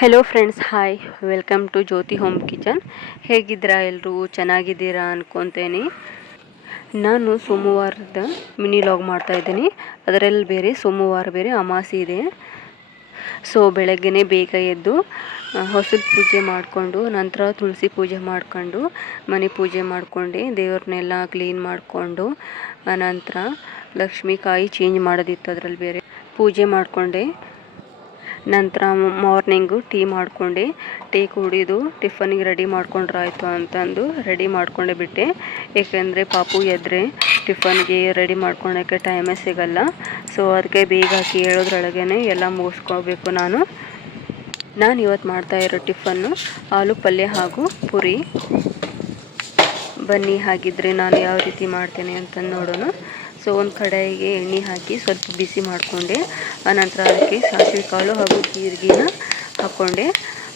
Hello friends, hi, welcome to Jyothi home kitchen. ಹೇಗಿದ್ದೀರಾ ಎಲ್ಲರೂ? ಚೆನ್ನಾಗಿದ್ದೀರಾ ಅನ್ಕೊತೇನೆ. ನಾನು ಸೋಮವಾರದ ಮಿನಿ ಲಾಗ್ ಮಾಡ್ತಾಯಿದ್ದೀನಿ. ಅದರಲ್ಲಿ ಬೇರೆ ಸೋಮವಾರ ಬೇರೆ ಅಮಾವಾಸ್ಯೆ ಇದೆ. ಸೊ ಬೆಳಗ್ಗೆನೇ ಬೇಗ ಎದ್ದು ಹೊಸದ ಪೂಜೆ ಮಾಡಿಕೊಂಡು, ನಂತರ ತುಳಸಿ ಪೂಜೆ ಮಾಡ್ಕೊಂಡು, ಮನೆ ಪೂಜೆ ಮಾಡ್ಕೊಂಡು, ದೇವ್ರನ್ನೆಲ್ಲ ಕ್ಲೀನ್ ಮಾಡಿಕೊಂಡು, ನಂತರ ಲಕ್ಷ್ಮೀಕಾಯಿ ಚೇಂಜ್ ಮಾಡೋದಿತ್ತು. ಅದರಲ್ಲಿ ಬೇರೆ ಪೂಜೆ ಮಾಡಿಕೊಂಡೆ. ನಂತರ ಮಾರ್ನಿಂಗು ಟೀ ಮಾಡಿಕೊಂಡೆ. ಟೀ ಕುಡಿದು ಟಿಫನಿಗೆ ರೆಡಿ ಮಾಡ್ಕೊಂಡ್ರಾಯ್ತು ಅಂತಂದು ರೆಡಿ ಮಾಡ್ಕೊಂಡೆ ಬಿಟ್ಟೆ. ಏಕೆಂದರೆ ಪಾಪು ಎದ್ದರೆ ಟಿಫನ್ಗೆ ರೆಡಿ ಮಾಡ್ಕೊಳಕ್ಕೆ ಟೈಮೇ ಸಿಗಲ್ಲ. ಸೊ ಅದಕ್ಕೆ ಬೇಗ ಹಾಕಿ ಹೇಳೋದ್ರೊಳಗೇ ಎಲ್ಲ ಮುಗಿಸ್ಕೋಬೇಕು. ನಾನು ಇವತ್ತು ಮಾಡ್ತಾಯಿರೋ ಟಿಫನ್ನು ಆಲೂ ಪಲ್ಯ ಹಾಗೂ ಪುರಿ. ಬನ್ನಿ ಹಾಗಿದ್ರೆ ನಾನು ಯಾವ ರೀತಿ ಮಾಡ್ತೇನೆ ಅಂತ ನೋಡೋಣ. ಸೊ ಒಂದು ಕಡೆಗೆ ಎಣ್ಣೆ ಹಾಕಿ ಸ್ವಲ್ಪ ಬಿಸಿ ಮಾಡಿಕೊಂಡೆ. ಆನಂತರ ಅದಕ್ಕೆ ಸಾಸಿವೆ ಕಾಳು ಹಾಗೂ ಜೀರಿಗೆನ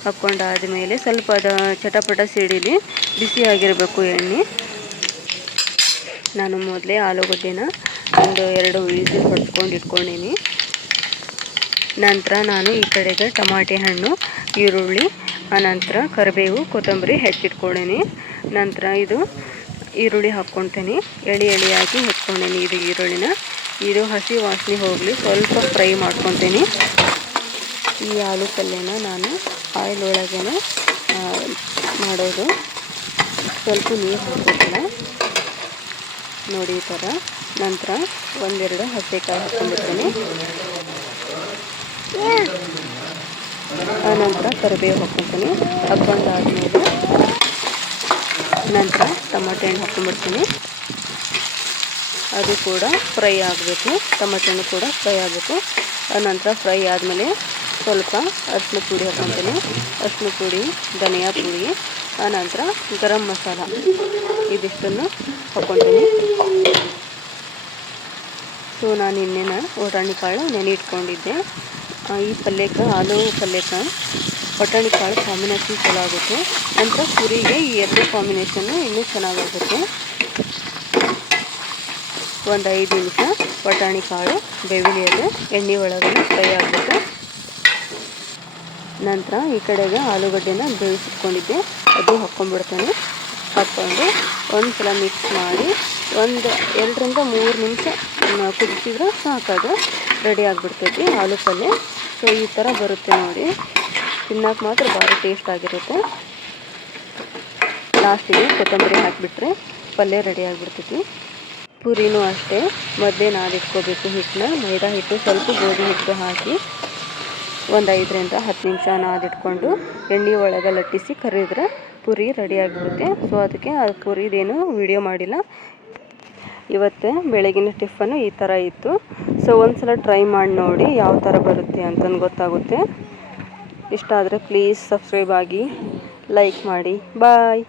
ಹಾಕ್ಕೊಂಡಾದಮೇಲೆ ಸ್ವಲ್ಪ ಅದು ಚಟಪಟ ಸಿಡಿಲಿ ಬಿಸಿಯಾಗಿರಬೇಕು ಎಣ್ಣೆ. ನಾನು ಮೊದಲೇ ಆಲೂಗಡ್ಡೆನ ಒಂದು 2 ವಿಸಿಲ್ ಹೊಡೆಸ್ಕೊಂಡು ಇಟ್ಕೊಂಡೀನಿ. ನಂತರ ನಾನು ಈ ಕಡೆಗೆ ಟಮಾಟೆ ಹಣ್ಣು, ಈರುಳ್ಳಿ, ಆನಂತರ ಕರಿಬೇವು, ಕೊತ್ತಂಬರಿ ಹೆಚ್ಚಿಟ್ಕೊಂಡೀನಿ. ನಂತರ ಇದು ಈರುಳ್ಳಿ ಹಾಕ್ಕೊತೀನಿ. ಎಳೆಯಾಗಿ ಹೆಚ್ಕೊಂಡೀನಿ ಇದು ಈರುಳ್ಳಿನ. ಇದು ಹಸಿ ವಾಸನೆ ಹೋಗಲಿ ಸ್ವಲ್ಪ ಫ್ರೈ ಮಾಡ್ಕೊತೀನಿ. ಈ ಆಲೂ ಪಲ್ಯನ ನಾನು ಆಯಿಲ್ ಒಳಗೇ ಮಾಡೋದು. ಸ್ವಲ್ಪ ನೀರು ಹಾಕೋದಿಲ್ಲ ನೋಡಿ ಈ ಥರ. ನಂತರ 1-2 ಹಸಿಕಾಯಿ ಹಾಕ್ಕೊಂಡ್ಬಿಡ್ತೀನಿ. ಆನಂತರ ಕರಿಬೇವು ಹಾಕ್ಕೊತೀನಿ. ಹಾಕ್ಕೊಂಡಾದ್ಮೇಲೆ ನಂತರ ಟಮಾಟೆ ಹಣ್ಣು ಹಾಕ್ಕೊಂಡ್ಬಿಡ್ತೀನಿ. ಅದು ಕೂಡ ಫ್ರೈ ಆಗಬೇಕು. ಟಮಾಟೆ ಹಣ್ಣು ಕೂಡ ಫ್ರೈ ಆಗಬೇಕು. ಆನಂತರ ಫ್ರೈ ಆದಮೇಲೆ ಸ್ವಲ್ಪ ಅರಿಶಿನ ಪುಡಿ ಹಾಕ್ಕೊತೀನಿ. ಅರಿಶಿನ ಪುಡಿ, ಧನಿಯಾ ಪುಡಿ, ಆನಂತರ ಗರಂ ಮಸಾಲ ಇದಿಷ್ಟನ್ನು ಹಾಕ್ಕೊತೀನಿ. ಸೊ ನಾನು ಇನ್ನೇನು ವಟಾಣಿ ಕಾಳು ನೆನೆ ಇಟ್ಕೊಂಡಿದ್ದೆ. ಈ ಪಲ್ಯಕ್ಕೆ, ಆಲೂ ಪಲ್ಯಕ್ಕೆ ವಟಾಣಿ ಕಾಳು ಕಾಂಬಿನೇಷನ್ ಚಲೋ ಆಗುತ್ತೆ. ನಂತರ ಪುರಿಗೆ ಈ 2 ಕಾಂಬಿನೇಷನ್ನು ಇನ್ನೂ ಚೆನ್ನಾಗಾಗುತ್ತೆ. ಒಂದು 5 ನಿಮಿಷ ವಟಾಣಿ ಕಾಳು ಬೇವಿಲಿ ಅದು ಎಣ್ಣೆ ಒಳಗಡೆ ಫ್ರೈ ಆಗಬೇಕು. ನಂತರ ಈ ಕಡೆಗೆ ಆಲೂಗಡ್ಡೆನ ಬೇಯಿಸಿಟ್ಕೊಂಡಿದ್ದೆ, ಅದು ಹಾಕ್ಕೊಂಡ್ಬಿಡ್ತೇನೆ. ಹಾಕ್ಕೊಂಡು ಒಂದು ಸಲ ಮಿಕ್ಸ್ ಮಾಡಿ 2-3 ನಿಮಿಷ ಕುದಿಸಿದ್ರೆ ಸಾಕಾಗ ರೆಡಿ ಆಗಿಬಿಡ್ತೈತಿ ಆಲೂ ಪಲ್ಯ. ಸೊ ಈ ಥರ ಬರುತ್ತೆ ನೋಡಿ. ತಿನ್ನೋಕೆ ಮಾತ್ರ ಭಾರಿ ಟೇಸ್ಟ್ ಆಗಿರುತ್ತೆ. ಲಾಸ್ಟಿಗೆ ಕೊತ್ತಂಬರಿ ಹಾಕಿಬಿಟ್ರೆ ಪಲ್ಯ ರೆಡಿ ಆಗಿಬಿಡ್ತೈತಿ. ಪುರಿನೂ ಅಷ್ಟೇ, ಮೊದಲೇ ನಾದಿಟ್ಕೋಬೇಕು ಹಿಟ್ಟನ್ನ. ಮೈದಾ ಹಿಟ್ಟು, ಸ್ವಲ್ಪ ಗೋಧಿ ಹಿಟ್ಟು ಹಾಕಿ ಒಂದು 5-10 ನಿಮಿಷ ನಾದಿಟ್ಕೊಂಡು ಎಣ್ಣೆ ಒಳಗೆ ಲಟ್ಟಿಸಿ ಕರಿದ್ರೆ ಪುರಿ ರೆಡಿ ಆಗಿಬಿಡುತ್ತೆ. ಸೊ ಅದಕ್ಕೆ ಅದು ಪುರಿದೇನು ವಿಡಿಯೋ ಮಾಡಿಲ್ಲ. ಇವತ್ತು ಬೆಳಗಿನ ಟಿಫನ್ನು ಈ ಥರ ಇತ್ತು. ಸೊ ಒಂದು ಸಲ ಟ್ರೈ ಮಾಡಿ ನೋಡಿ ಯಾವ ಥರ ಬರುತ್ತೆ ಅಂತಂದು ಗೊತ್ತಾಗುತ್ತೆ. ಇಷ್ಟ ಆದರೆ ಪ್ಲೀಸ್ ಸಬ್ಸ್ಕ್ರೈಬ್ ಆಗಿ, ಲೈಕ್ ಮಾಡಿ. ಬಾಯ್.